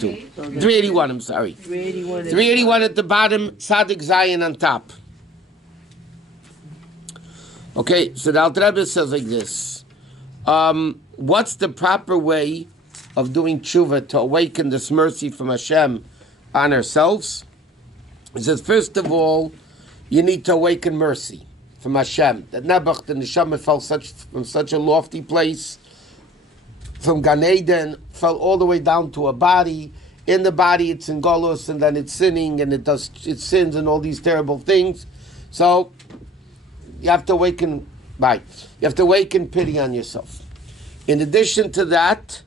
2. 381, I'm sorry. 381 at the bottom, Tzaddik Zayin on top. Okay, so the Alter Rebbe says like this. What's the proper way of doing tshuva to awaken this mercy from Hashem on ourselves? He says, first of all, you need to awaken mercy from Hashem. That Nebuch, the neshama, fell from such a lofty place, from Gan Eden, fell all the way down to a body. In the body, it's in Golus, and then it's sinning, and it sins and all these terrible things. So you have to awaken. Right, you have to awaken pity on yourself. In addition to that,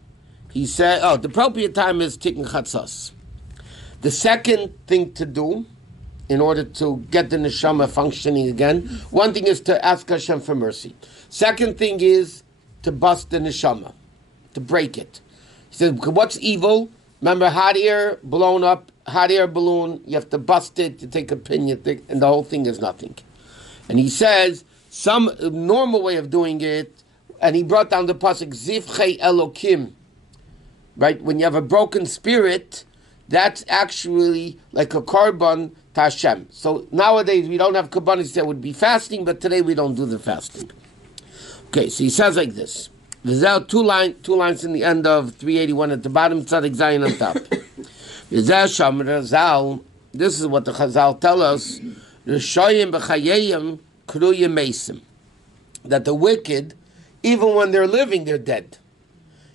he said, the appropriate time is Tikkun Chatzos. The second thing to do, in order to get the neshama functioning again, one thing is to ask Hashem for mercy. Second thing is to bust the neshama, to break it. He said, what's evil? Remember, hot air, blown up, hot air balloon, you have to bust it, you take a pin, and the whole thing is nothing. And he says, some normal way of doing it, and he brought down the pasuk, Zivchei Elokim, right? When you have a broken spirit, that's actually like a korban to Hashem. So nowadays we don't have korbanos that would be fasting, but today we don't do the fasting. Okay, so he says like this. There's two lines in the end of 381 at the bottom, Tzaddik Zayin on top. This is what the Chazal tell us. That the wicked, even when they're living, they're dead.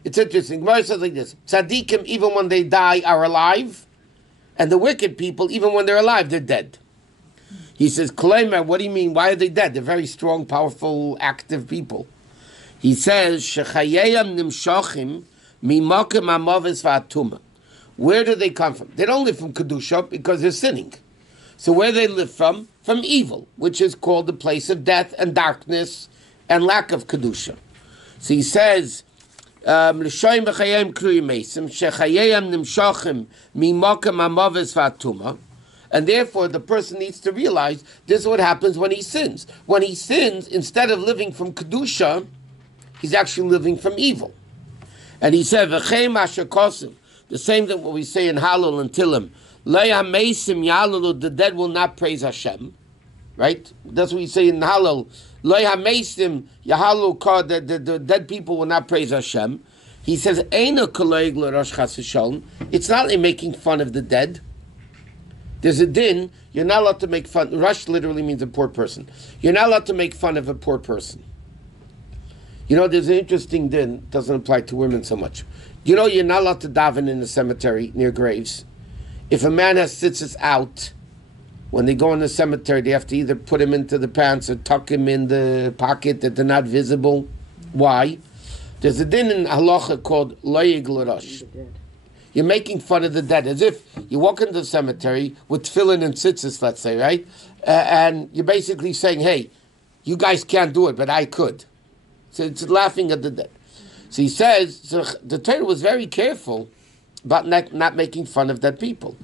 It's interesting. Gemara says like this: Tzaddikim, even when they die, are alive, and the wicked people, even when they're alive, they're dead. He says, Kolaymer, what do you mean? Why are they dead? They're very strong, powerful, active people. He says, Shechayeyam nimshachim mimakim amavis va'atuma. Where do they come from? They don't live from Kedusha because they're sinning. So where they live from? From evil, which is called the place of death and darkness and lack of Kedusha. So he says, and therefore the person needs to realize this is what happens when he sins. When he sins, instead of living from Kedusha, he's actually living from evil. And he said, the same that what we say in Hallel and Tillim, the dead will not praise Hashem. Right? That's what we say in Hallel. The dead people will not praise Hashem. He says, it's not like making fun of the dead. There's a din, you're not allowed to make fun. Rush literally means a poor person. You're not allowed to make fun of a poor person. You know, there's an interesting din, doesn't apply to women so much. You know, you're not allowed to daven in the cemetery near graves. If a man has tzitzis out, when they go in the cemetery, they have to either put him into the pants or tuck him in the pocket that they're not visible. Why? There's a din in halacha called loyig l'rosh. You're making fun of the dead, as if you walk into the cemetery with tefillin and tzitzis, let's say, right? And you're basically saying, hey, you guys can't do it, but I could. So it's laughing at the dead. So he says, so the Torah was very careful about not making fun of dead people.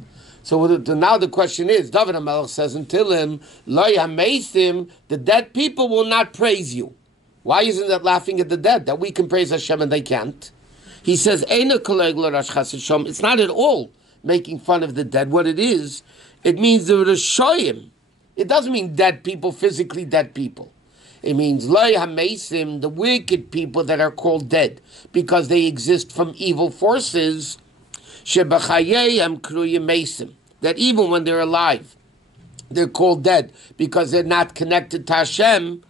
So now the question is, David HaMelech says in Tillim, Lo Yamesim, the dead people will not praise you. Why isn't that laughing at the dead? That we can praise Hashem and they can't. He says, it's not at all making fun of the dead. What it is, it means the Rishoyim. It doesn't mean dead people, physically dead people. It means Lo Yamesim, the wicked people that are called dead, because they exist from evil forces. That even when they're alive, they're called dead because they're not connected to Hashem.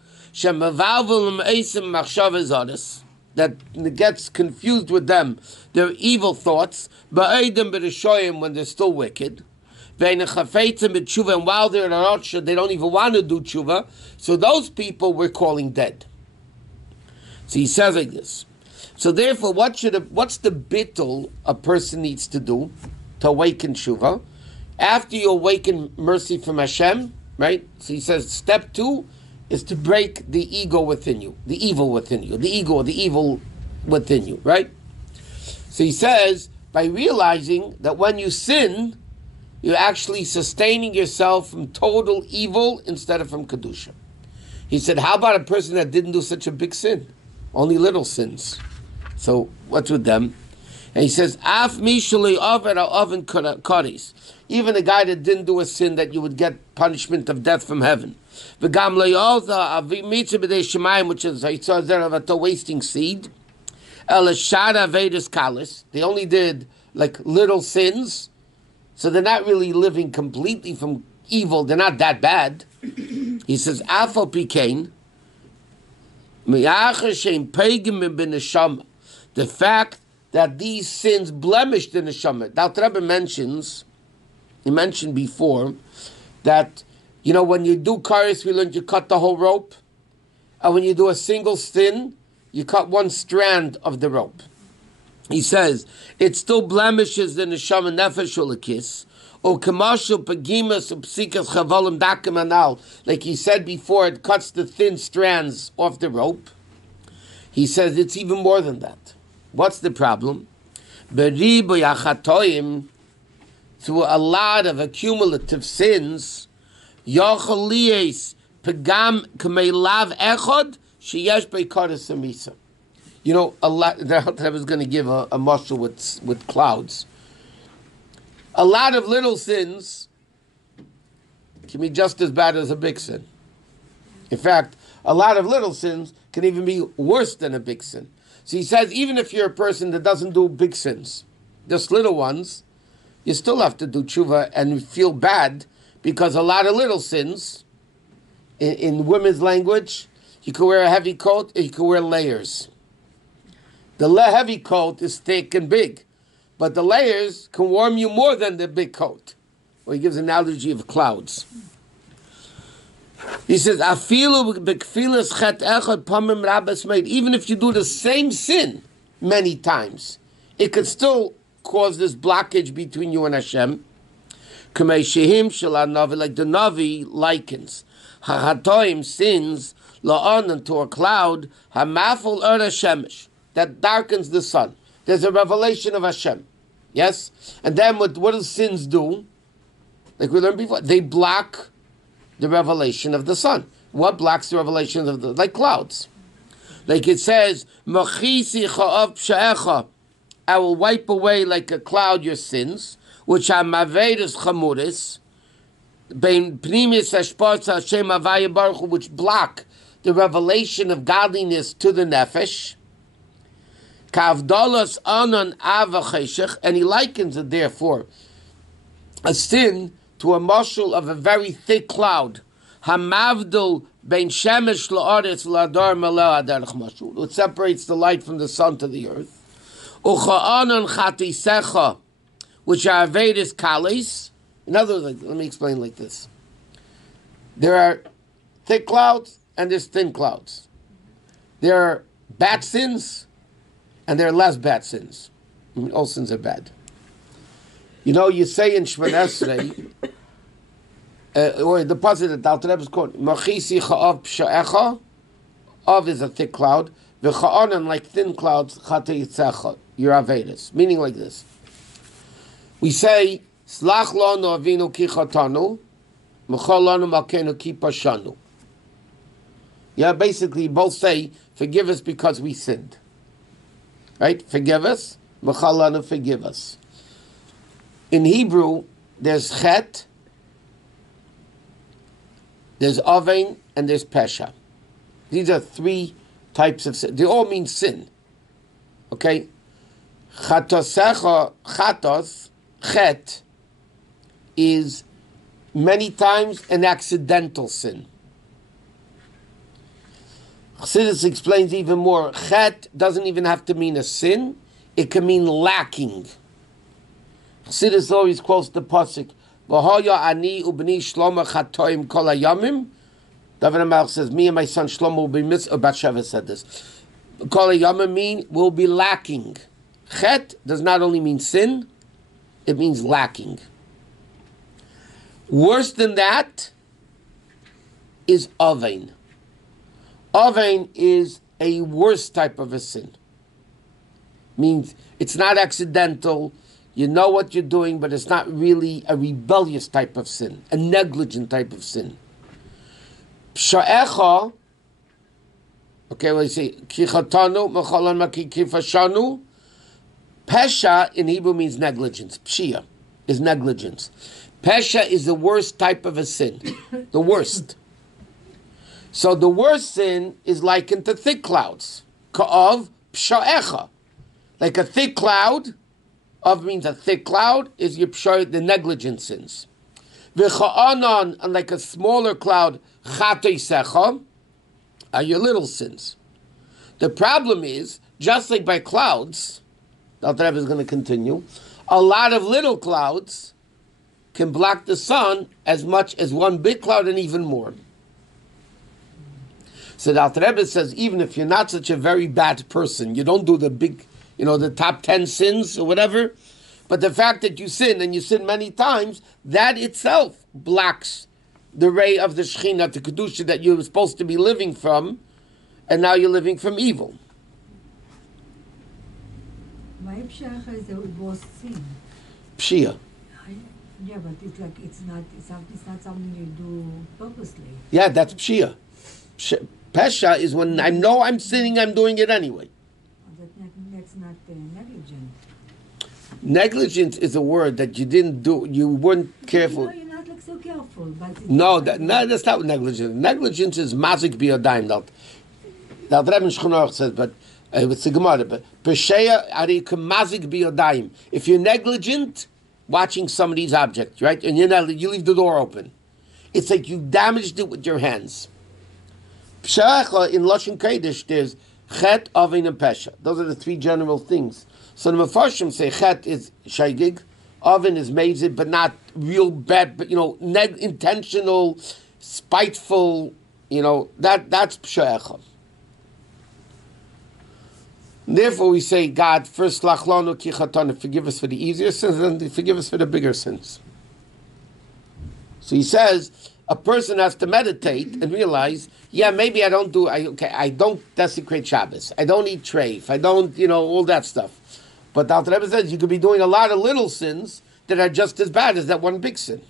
That gets confused with them, their evil thoughts. When they're still wicked, and while they're in Rosh, they don't even want to do tshuva. So those people we're calling dead. So he says like this. So therefore, what's the bittul a person needs to do to awaken tshuva? After you awaken mercy from Hashem, right? So he says, step 2 is to break the ego within you, the evil within you, the evil within you, right? So he says, by realizing that when you sin, you're actually sustaining yourself from total evil instead of from Kedusha. He said, how about a person that didn't do such a big sin? Only little sins. So what's with them? And he says, Af mishuli over oven kodis. Even a guy that didn't do a sin, that you would get punishment of death from heaven. V'gam le'olza avimitzah b'dei shemayim, which is a wasting seed. El shara vedas kalis. They only did like little sins, so they're not really living completely from evil. They're not that bad. He says, Afal pikein. The fact that these sins blemished the neshama. Now, the Rabbi he mentioned before that, when you do kares, we learned you cut the whole rope. And when you do a single sin, you cut one strand of the rope. He says, it still blemishes the neshama nefesh ulakis. Like he said before, it cuts the thin strands off the rope. He says it's even more than that. What's the problem? Through a lot of accumulative sins, a lot. I was going to give a mashal with clouds. A lot of little sins can be just as bad as a big sin. In fact, a lot of little sins can even be worse than a big sin. So he says, even if you're a person that doesn't do big sins, just little ones, you still have to do teshuvah and feel bad, because a lot of little sins, in women's language, you can wear a heavy coat or you can wear layers. The heavy coat is thick and big, but the layers can warm you more than the big coat. Well, he gives an analogy of clouds. He says, even if you do the same sin many times, it could still cause this blockage between you and Hashem. Like the Navi likens sins to a cloud that darkens the sun. There's a revelation of Hashem. Yes? And then what do sins do? Like we learned before, they block the revelation of the sun. What blocks the revelation of like clouds? Like it says, I will wipe away like a cloud your sins, which are mavedas chamuris, which block the revelation of godliness to the nefesh. And he likens it, therefore, a sin to a mashal of a very thick cloud. Hamavdul bein shemesh la'aretz la'adar maleh aderech mashul. It separates the light from the sun to the earth. Ucha'anon chatisecha, which are Vedas kalis. In other words, let me explain like this. There are thick clouds and there's thin clouds. There are bad sins and there are less bad sins. I mean, all sins are bad. You say in Shemon Esrei, or the positive that Alter Rebbe is called, Machisi cha'av psha'echa, of is a thick cloud, v'cha'anan, like thin clouds, chatisecha, your Avedas. Meaning like this. We say, Slach lanu avinu ki chatanu, Mechol lanu malkeinu ki pashanu. Yeah, basically both say, forgive us because we sinned. Right? Forgive us, Mechol lanu, forgive us. In Hebrew, there's chet, there's oven, and there's pesha. These are three types of sin. They all mean sin. Okay? Chatos, chet, is many times an accidental sin. Chassidus explains even more. Chet doesn't even have to mean a sin. It can mean lacking. Chassidus always quotes the pasuk, "V'hoya ani ubni Shlomo chatoim kol hayamim." David HaMelech says, "Me and my son Shlomo will be mitzvah." Bathsheba said this. Kol hayamim will be lacking. Chet does not only mean sin; it means lacking. Worse than that is oven. Oven is a worse type of a sin. Means it's not accidental. You know what you're doing, but it's not really a rebellious type of sin, a negligent type of sin. Psha'echa, okay, what do you say? Kichatanu, mecholan makikifashanu. Pesha in Hebrew means negligence. Pshia is negligence. Pesha is the worst type of a sin. The worst. So the worst sin is likened to thick clouds. Ka'av psha'echa. Like a thick cloud. Of means a thick cloud is your psha, the negligent sins. V'cha'anan, and like a smaller cloud, chateisecha, are your little sins. The problem is, just like by clouds, the Alter Rebbe is going to continue, a lot of little clouds can block the sun as much as one big cloud and even more. So the Alter Rebbe says, even if you're not such a very bad person, you don't do the big, the top 10 sins or whatever, but the fact that you sin and you sin many times, that itself blocks the ray of the Shekhinah, the Kedusha that you were supposed to be living from, and now you're living from evil. My pshacha is the worst sin. Pshia. Yeah, but it's not something you do purposely. Yeah, that's pshia. Pesha is when I know I'm sinning, I'm doing it anyway. That's not negligent. Negligence is a word that you didn't do, you weren't careful. You're not so careful. But No, that's not negligence. Negligence is mazik biyadayim. The Rebbe in Shulchan Aruch says, but it's the Gemara. But pesheya ari mazik biyadayim. If you're negligent watching somebody's object, right, and you leave the door open, it's like you damaged it with your hands. Peshecha in Lashon Kodesh, there's chet, avin, and pesha. Those are the three general things. So the Mefarshim say chet is shaygig, avin is mezid, but not real bad, but intentional, spiteful, that's peshecha. Therefore, we say, God, first, lachlanu ki chatanu, forgive us for the easier sins, and then forgive us for the bigger sins. So he says, a person has to meditate and realize, maybe I don't desecrate Shabbos, I don't eat treif, I don't, all that stuff. But the Alter Rebbe says you could be doing a lot of little sins that are just as bad as that one big sin.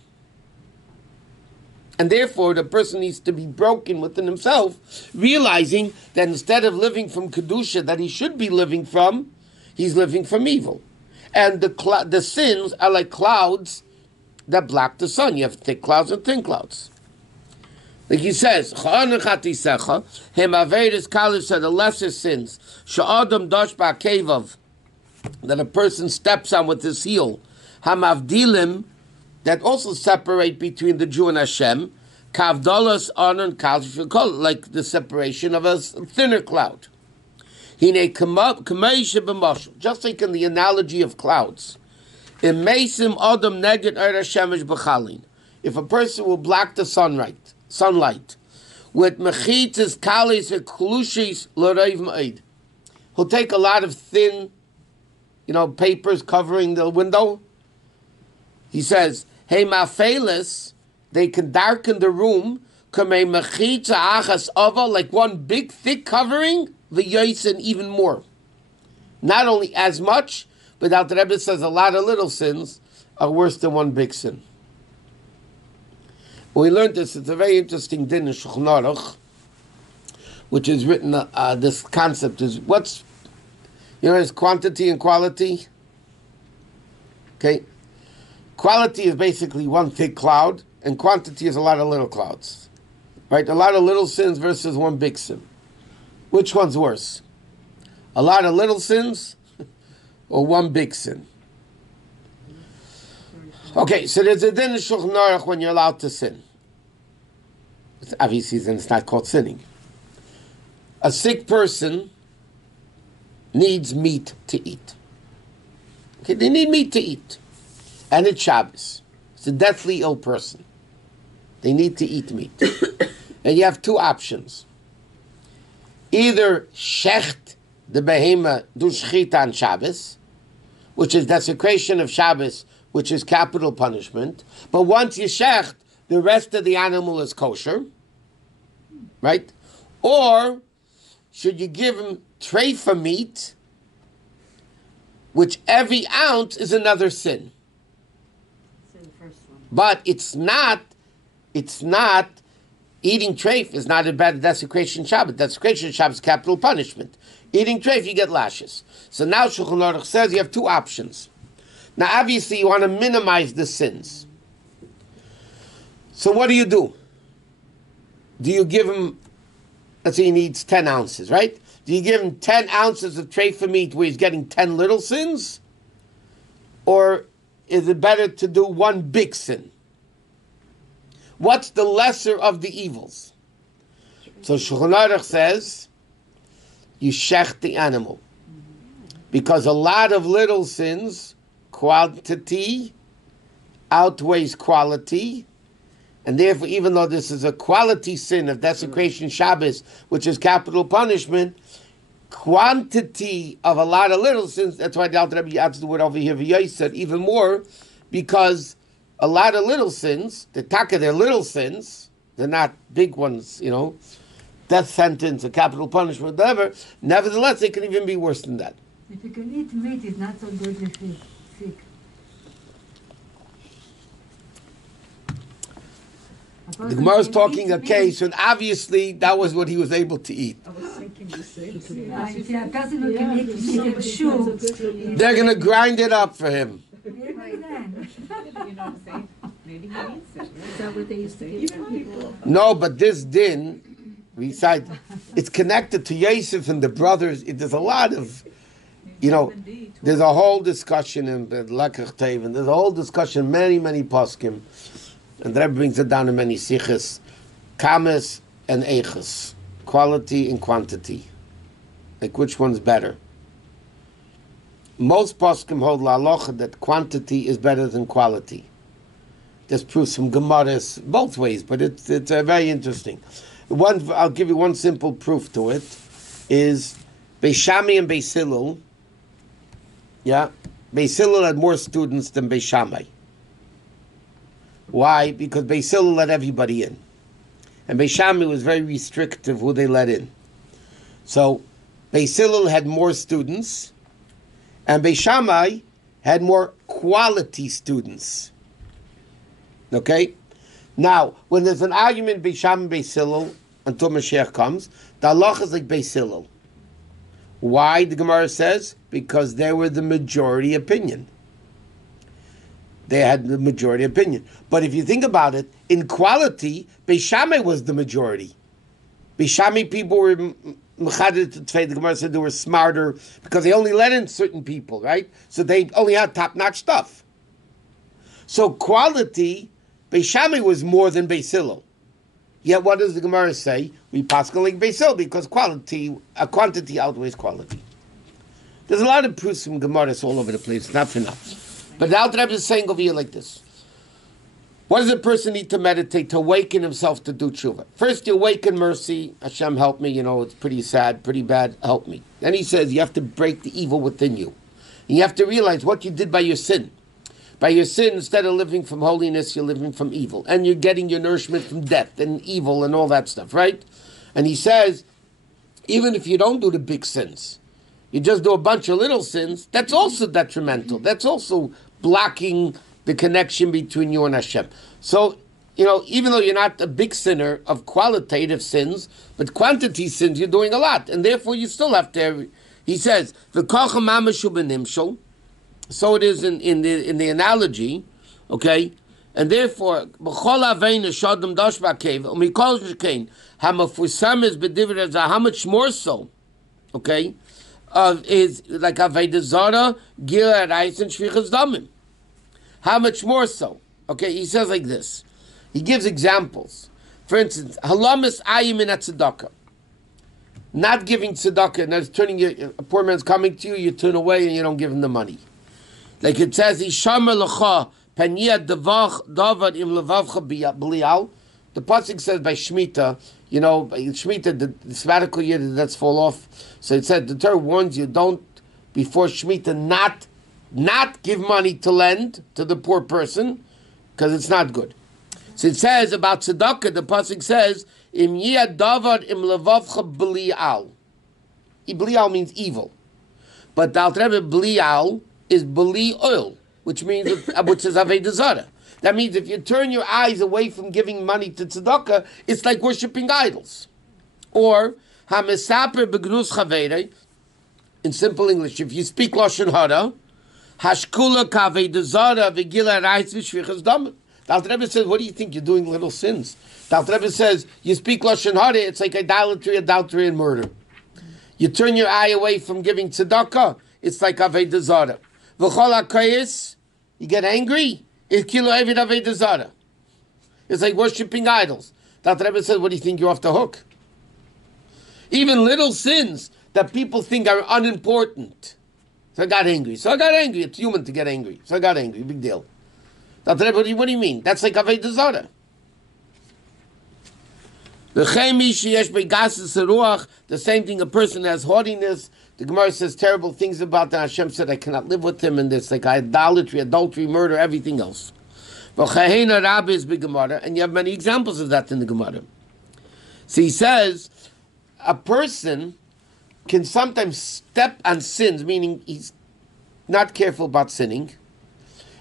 And therefore, the person needs to be broken within himself, realizing that instead of living from Kedusha that he should be living from, he's living from evil. And the sins are like clouds that block the sun. You have thick clouds and thin clouds. Like he says, the lesser sins, that a person steps on with his heel, hamavdilim, that also separate between the Jew and Hashem, kavdolas anon kal, like the separation of a thinner cloud. Just like in the analogy of clouds. If a person will block the sunlight with mechitzes kalis and kulushis l'reiv ma'id, he'll take a lot of thin, papers covering the window. He says, hey, mafeles, they can darken the room, like one big thick covering, v'yoysen even more. Not only as much, but the Alter Rebbe says a lot of little sins are worse than one big sin. When we learned this, it's a very interesting din in Shulchan Aruch, which is written, this concept is, is quantity and quality? Okay? Quality is basically one thick cloud, and quantity is a lot of little clouds. Right? A lot of little sins versus one big sin. Which one's worse? A lot of little sins or one big sin? Okay, so there's a din in Shulchan Aruch when you're allowed to sin. Obviously, then it's not called sinning. A sick person needs meat to eat. Okay, they need meat to eat. And it's Shabbos. It's a deathly ill person. They need to eat meat. And you have two options. Either shecht the behema du shchita on Shabbos, which is desecration of Shabbos, which is capital punishment. But once you shecht, the rest of the animal is kosher. Right? Or should you give him treifa meat, which every ounce is another sin. But it's not eating treif is not a bad desecration Shabbat. Desecration Shabbat is capital punishment. Eating treif, you get lashes. So now Shulchan Aruch says you have two options. Now, obviously, you want to minimize the sins. So what do? Do you give him, let's say he needs 10 ounces, right? Do you give him 10 ounces of treif meat where he's getting 10 little sins? Or is it better to do one big sin? What's the lesser of the evils? So Shulchan Aruch says, you shech the animal. Because a lot of little sins, quantity outweighs quality, and therefore, even though this is a quality sin of desecration Shabbos, which is capital punishment, quantity of a lot of little sins, that's why the Alter Rebbe adds the word over here, said even more, because a lot of little sins, the taka, they're little sins, they're not big ones, death sentence, or capital punishment, whatever. Nevertheless, they can even be worse than that. If you can eat meat, it's not so good if you're sick. The Gemara is talking a case, and obviously that was what he was able to eat. I was thinking the same thing. If a person who can eat meat and chew, they're going to grind it up for him. maybe then. You know what I'm saying? Maybe he needs it. Is that what they used to give people? No, but this din, it's connected to Yosef and the brothers. There's a lot of, there's a whole discussion in the Lekach Tev, and there's a whole discussion, many poskim, and that brings it down to many sichas, kames and eiches, quality and quantity. Like which one's better? Most poskim hold la'alocha that quantity is better than quality. There's proofs from Gemaras both ways, but it's very interesting. I'll give you one simple proof to it, is Beis Shammai and Beis Hillel. Yeah, Beis Hillel had more students than Beis Shammai. Why? Because Beis Hillel let everybody in, and Beis Shammai was very restrictive who they let in. So Beis Hillel had more students, and Beis Shammai had more quality students. Okay? Now, when there's an argument Beis Shammai and Beis Hillel until Mashiach comes, the halacha is like Beis Hillel. Why? The Gemara says because they were the majority opinion. They had the majority opinion. But if you think about it, in quality, Beis Shammai was the majority. Beis Shammai people were mechaded to tfei. The Gemara said they were smarter because they only let in certain people, right? So they only had top-notch stuff. So quality, Beis Shammai was more than Beis Hillel. Yet what does the Gemara say? We paskin like Beis Hillel because quantity outweighs quality. There's a lot of proofs from Gemaras all over the place, not for now. But the Alter Rebbe is saying over here like this. What does a person need to meditate to awaken himself to do tshuva? First, you awaken mercy. Hashem, help me. It's pretty sad, pretty bad. Help me. Then he says you have to break the evil within you. And you have to realize what you did by your sin. By your sin, instead of living from holiness, you're living from evil. And you're getting your nourishment from death and evil and all that stuff, right? And he says, even if you don't do the big sins, you just do a bunch of little sins, that's also detrimental. That's also blocking the connection between you and Hashem. So, even though you're not a big sinner of qualitative sins, but quantity sins, you're doing a lot. And therefore, you still have to, he says, so it is in the analogy, okay? And therefore, how much more so, okay? Is like Avodah Zarah, Gila Reis, and Shvichas Damim. How much more so? Okay, he says like this. He gives examples. For instance, Halamis Ayim in Tzedakah. Not giving tzedakah, and that's turning a poor man's coming to you, you turn away and you don't give him the money. Like it says, Ishamer L'cha, Panyah Davad Im Levavcha B'lial. The pasuk says by Shemitah, by Shemitah, the sabbatical year, that's fall off. So it said, the Torah warns you, don't, before Shemitah, not give money to lend to the poor person, because it's not good. So it says about tzedakah, the pasuk says, Im Yiyad Davad Im Levavcha B'lial. B'lial means evil. But the Alter Rebbe B'lial is B'li oil, which is Avodah Zarah. That means if you turn your eyes away from giving money to tzedakah, it's like worshipping idols. Or, HaMesaper B'gnus Chaverei, in simple English, if you speak Lashon Hara, Hashkula kavei dezara v'gila reis v'shvichas dam. The Alter Rebbe says, what do you think? You're doing little sins. The Alter Rebbe says, you speak Lashon Hara, it's like idolatry, adultery, and murder. You turn your eye away from giving tzedakah, it's like avei dezara. V'chol hakayis, you get angry, it's kilo eved avei dezara. It's like worshipping idols. The Alter Rebbe says, what do you think? You're off the hook. Even little sins that people think are unimportant. So I got angry. It's human to get angry. So I got angry. Big deal. What do you mean? That's like Avodah Zarah. The same thing, a person has haughtiness. The Gemara says terrible things about that. Hashem said, I cannot live with him, and it's like idolatry, adultery, murder, everything else. And you have many examples of that in the Gemara. So he says, a person can sometimes step on sins, meaning he's not careful about sinning,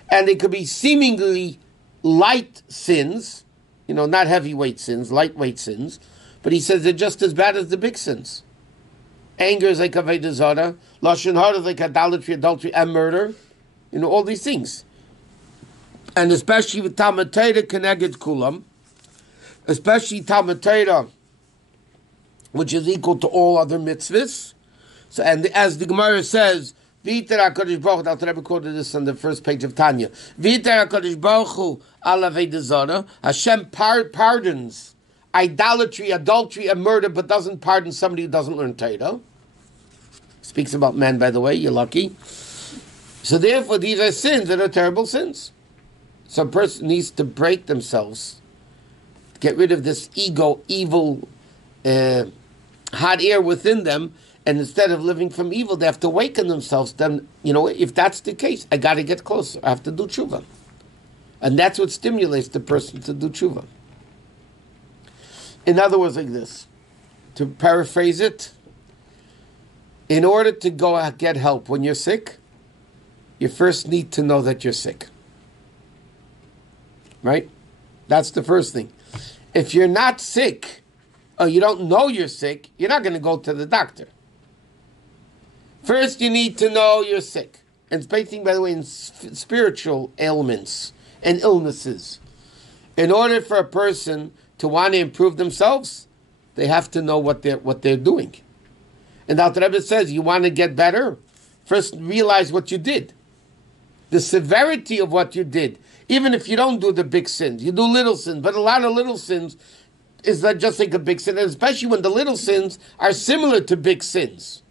and they could be seemingly light sins, not heavyweight sins, lightweight sins, but he says they're just as bad as the big sins. Anger is like Avodah Zarah, Lashon Hara is like idolatry, adultery, and murder, all these things. And especially with Talmud Torah Keneged Kulam, especially Talmud Torah, which is equal to all other mitzvahs. So, and as the Gemara says, V'iter HaKadosh Baruch Hu, Alter Rebbe quoted this on the first page of Tanya, V'iter HaKadosh Baruch Hu al Avodah Zarah, Hashem pardons idolatry, adultery, and murder, but doesn't pardon somebody who doesn't learn Torah. Speaks about men, by the way, you're lucky. So therefore, these are sins that are terrible sins. So a person needs to break themselves, get rid of this ego, evil, hot air within them, and instead of living from evil, they have to awaken themselves. Then, if that's the case, I got to get closer. I have to do tshuva. And that's what stimulates the person to do tshuva. In other words, like this, to paraphrase it, in order to go get help when you're sick, you first need to know that you're sick. Right? That's the first thing. If you're not sick, or you don't know you're sick, you're not going to go to the doctor. First, you need to know you're sick. And it's basically, by the way, in spiritual ailments and illnesses. In order for a person to want to improve themselves, they have to know what they're doing. And the Alter Rebbe says, you want to get better? First, realize what you did. The severity of what you did. Even if you don't do the big sins, you do little sins. But a lot of little sins is not just like a big sin, and especially when the little sins are similar to big sins.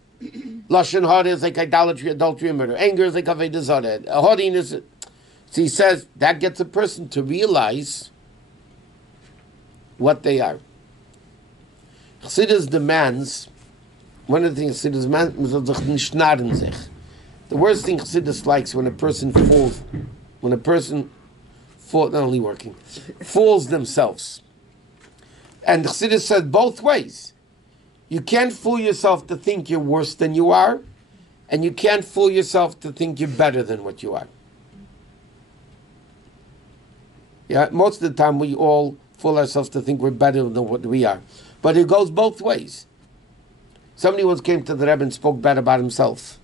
Lashon Hara is like idolatry, adultery, and murder. Anger is like Avodah Zarah. Haughtiness. So he says that gets a person to realize what they are. Chassidus demands, one of the things Chassidus demands, the worst thing Chassidus likes when a person falls, not only working, fools themselves. And Chassidus says both ways. You can't fool yourself to think you're worse than you are, and you can't fool yourself to think you're better than what you are. Yeah, most of the time we all fool ourselves to think we're better than what we are. But it goes both ways. Somebody once came to the Rebbe and spoke bad about himself.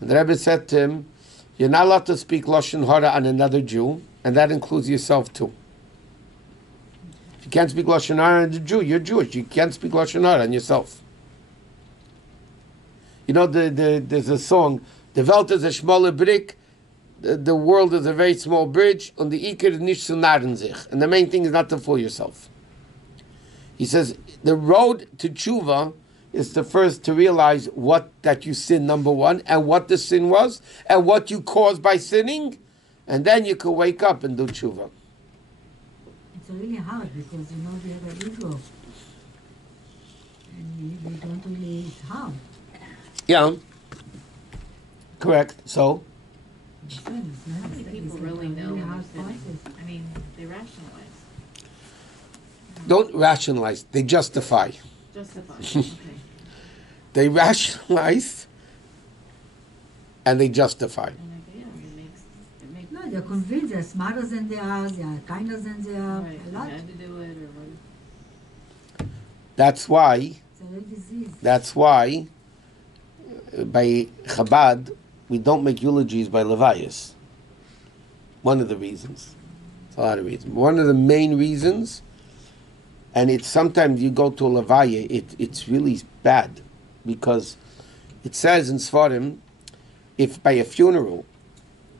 And the Rebbe said to him, you're not allowed to speak Lashon Hara on another Jew, and that includes yourself too. If you can't speak Lashon Hara on a Jew, you're Jewish. You can't speak Lashon Hara on yourself. There's a song, The Welt is a schmale Brick, the world is a very small bridge, und die Iker ist nicht zu narren sich. And the main thing is not to fool yourself. He says, the road to Teshuvah is to realize that you sinned, number one, and what the sin was, and what you caused by sinning, and then you can wake up and do Teshuvah. It's really hard because we have an ego. And we don't really, it's hard. Yeah. Correct. So? How many people really know when they're sinning? I mean, they rationalize. Don't rationalize. They justify. Justify. Okay. They rationalize and they justify. It makes No, they're convinced they're smarter than they are, they're kinder than they are. right. A lot. I had to do it or what. That's why. It's a real disease. That's why by Chabad, we don't make eulogies by Levias. One of the reasons. It's a lot of reasons. One of the main reasons, and it's sometimes you go to a Levaya, it's really bad, because it says in Sfarim, if by a funeral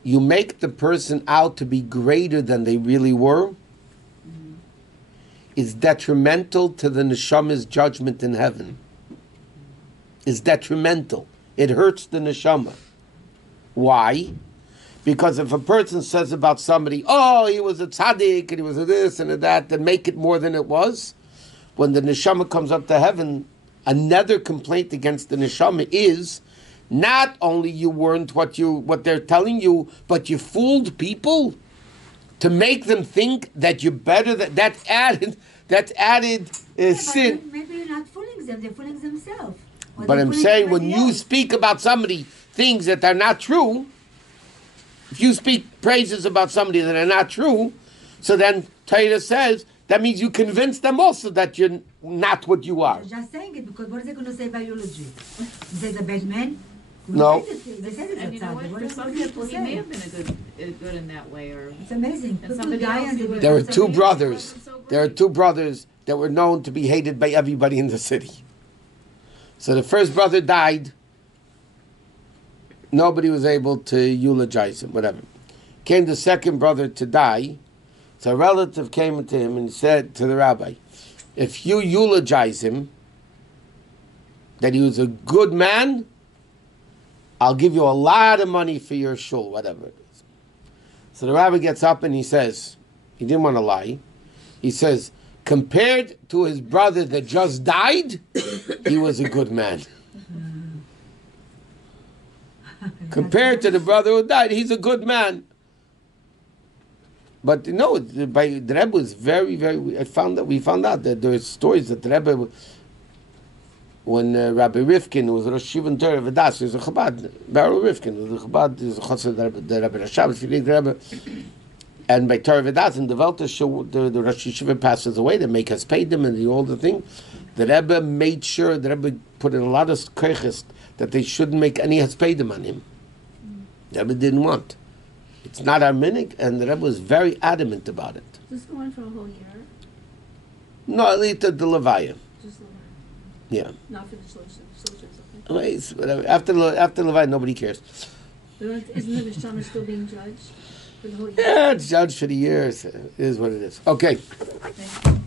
you make the person out to be greater than they really were, it's detrimental to the neshama's judgment in heaven. It's detrimental. It hurts the neshama. Why? Because if a person says about somebody, oh, he was a tzaddik, and he was a this and a that, then make it more than it was. When the neshama comes up to heaven, another complaint against the neshama is, not only you weren't what they're telling you, but you fooled people to make them think that you're better. That's added sin. Maybe you're not fooling them; they're fooling themselves. But I'm saying when you speak about somebody things that are not true, if you speak praises about somebody that are not true, so then Torah says that means you convince them also that you're not what you are. They're just saying it because what are they going to say by eulogy? Say the bad man? No. They said it's And a you know what? tzaddik. For some people, he may have been a good in that way, or It's amazing. And People somebody die else and who they was- There were become two somebody brothers. wasn't so great. There are two brothers that were known to be hated by everybody in the city. So the first brother died. Nobody was able to eulogize him, whatever. Came the second brother to die. So a relative came to him and said to the rabbi, if you eulogize him, that he was a good man, I'll give you a lot of money for your shul, whatever it is. So the rabbi gets up and he says, he didn't want to lie, he says, compared to his brother that just died, he was a good man. Compared to the brother who died, he's a good man. But you know, the Rebbe was very, very. We found out that there are stories that the Rebbe, when Rabbi Rifkin was Rosh Yeshiva Torah V'das, he was a Chabad. Rabbi Rifkin was a Chabad. He was a chassid, the Rabbi Rashav, the Rebbe. And by Torah V'das in the Velta, the Rosh Yeshiva passes away. They make us pay them and all the thing. The Rebbe made sure, the Rebbe put in a lot of koiches that they shouldn't make any haspedim on him. The Rebbe didn't want. It's not our minig, and the Rebbe was very adamant about it. Does this go on for a whole year? No, at least the Levaya. Just Levaya? Yeah. Not for the soldiers, okay. Anyways, whatever. After Levaya, nobody cares. But isn't the Shusterman still being judged for the whole year? Yeah, it's judged for the years. It is what it is. Okay. Thank you.